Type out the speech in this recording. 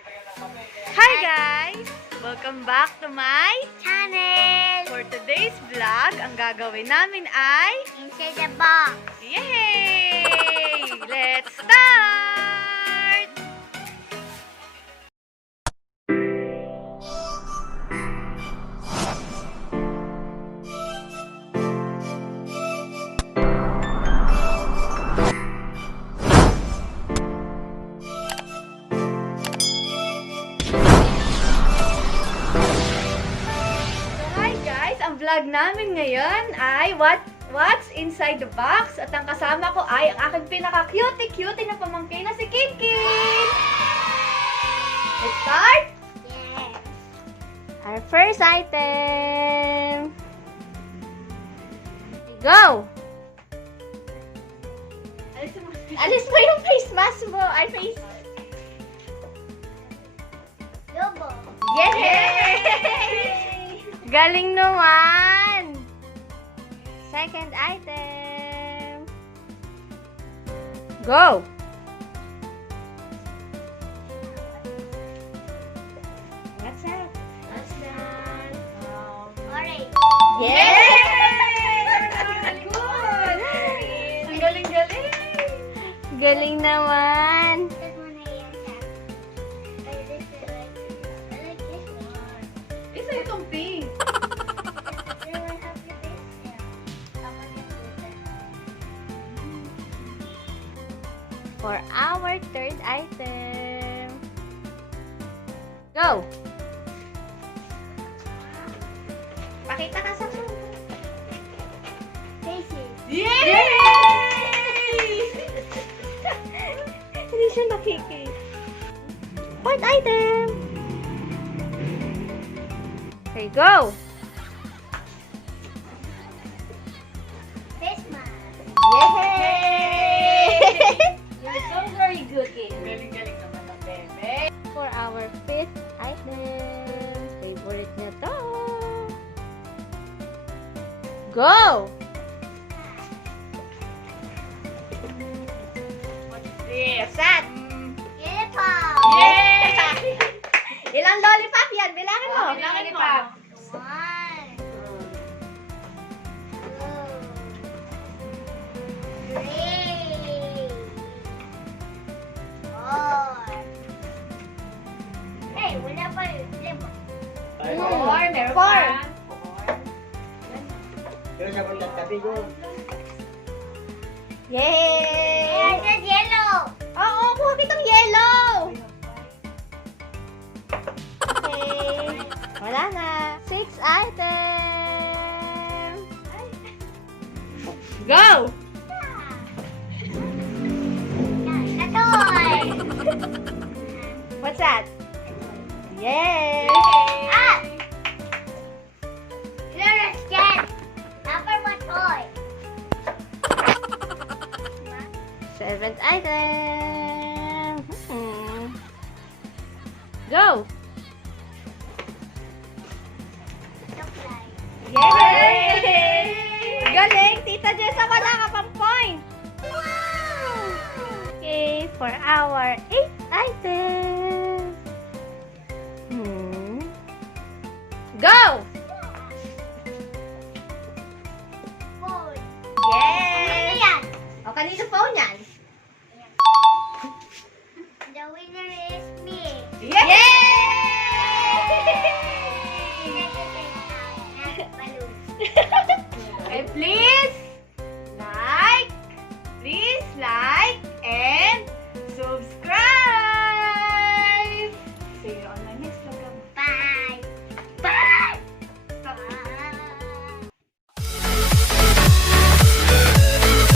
Hi guys! Welcome back to my Channel! For today's vlog, ang gagawin namin ay Inside the box! yay! Let's start! Hi guys! Ang vlog namin ngayon ay What's Inside the Box? At ang kasama ko ay ang aking pinaka-cutie-cutie na pamangkin na si Kinkin! Let's start! Yes! Our first item! Go! Alis mo yung face mask mo! Ay, face... Lobo! Yay! Galing naman! Second item. Go! What's that? What's that? Orange! Yay! Good! Ang galing-galing! Galing naman! This one I am I like this one. Isa itong pink. Do I have the base? Yeah. I want to do that. For our third item. Go! Pakita ka sa phone. Faces! Yay! Hindi siya nakiki. Fourth item. Okay, go! Face mask! Yay! You're so very good, kid. Galing-galing naman ang bebe. For our fifth item. Favorite niya to. Go! What's that? Uniform! Yay! Ilang lollipop yan? Bilangin mo. Bilangin mo. One. Two. Three. Four. Hey, wala pa yun. Lima. Meron Four. Pero sa bandang tabi ko, Yay! There's yellow. Oo, kuha kitang yellow! Okay. Wala na. Six item. Go! A toy. What's that? Yay! Ah! You're a scan. Number one toy. Seventh item. Go! Supply. Yay! Galing! Tita Jessa, wala ka pang point! Okay, for our eighth item. Go! Phone. Yay! Ano yan? O, kanino phone yan? The winner is me. Yay! Balloon. Okay, please!